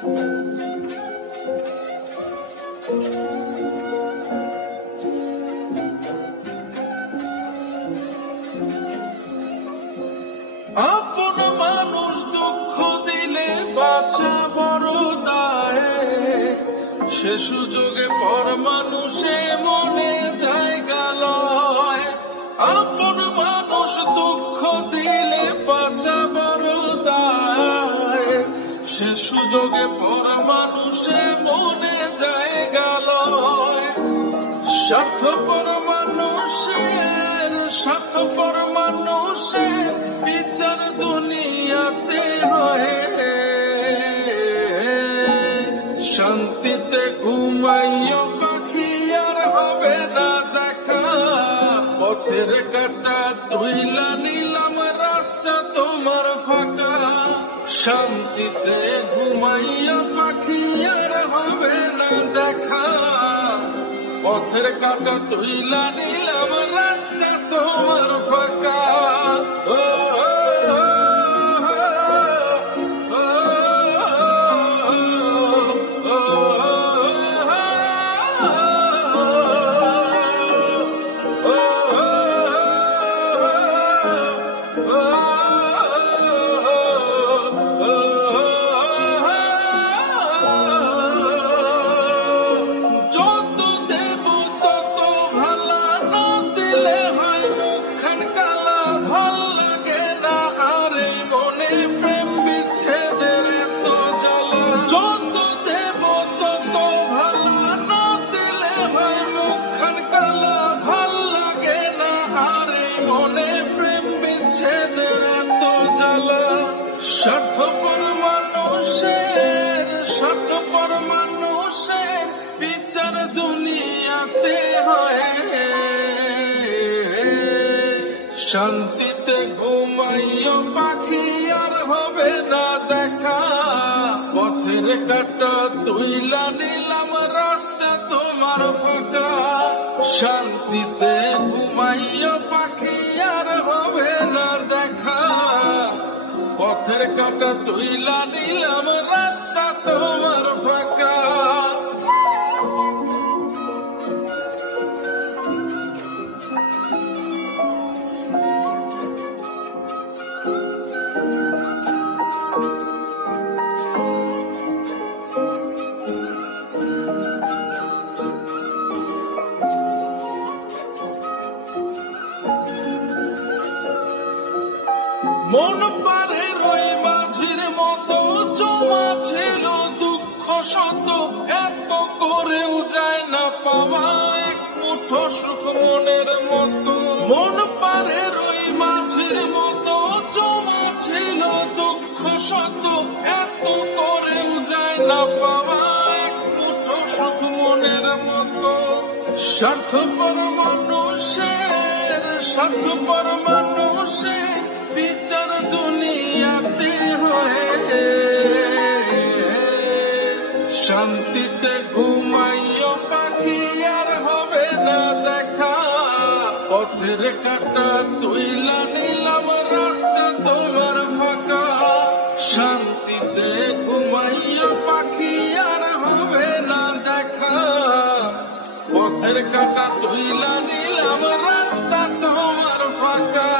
আপন মানুষ দুঃখ দিলে বাঁচা বড় দায়ে, সে সুযোগে পর মানুষে মনে জায়গা লয়। আপন মানুষ দুঃখ দিলে বাঁচা বড় দায়ে, সে সুযোগে পর মানুষে মনে জায়গা লয়। স্বার্থপর মানুষের বিচার দুনিয়াতে রয়ে, শান্তিতে ঘুমাইও পাখি আর হবে না দেখা। পথের কাটা তুইলা নিলাম রাস্তা তোমার ফাঁকা, শান্তিতে ঘুমাইও পাখি আর হবে না দেখা। পথের কাটা তুইলা নিলাম রাস্তা তোমার ফাঁকা। স্বার্থপর মানুষের বিচার দুনিয়াতে হয়, শান্তিতে ঘুমাইও পাখি আর হবে না দেখা। পথের কাটা তুইলা নিলাম রাস্তা তোমার ফাঁকা, শান্তিতে ঘুমাইও পাখি আর হবে না দেখা। পথের কাটা তুইলা নিলাম রাস্তা তোমার ফাঁকা। মন পারে রই মাঝির মতো জমা ছিল দুঃখ শত, এত করেও যায় না পাওয়া এক মুঠো সুখ মনের মতো। মন পারে রই মাঝির মতো জমা ছিল দুঃখ শত, এত করেও যায় না পাওয়া এক মুঠো সুখ মনের মতো। স্বার্থপর মানুষের বিচার দুনিয়াতে হয়, শান্তিতে ঘুমাইও পাখি আর হবে না দেখা। পথের কাটা তুইলা নিলাম রাস্তা তোমার ফাঁকা, শান্তিতে ঘুমাইও পাখি আর হবে না দেখা। পথের কাটা তুইলা নিলাম রাস্তা তোমার ফাঁকা।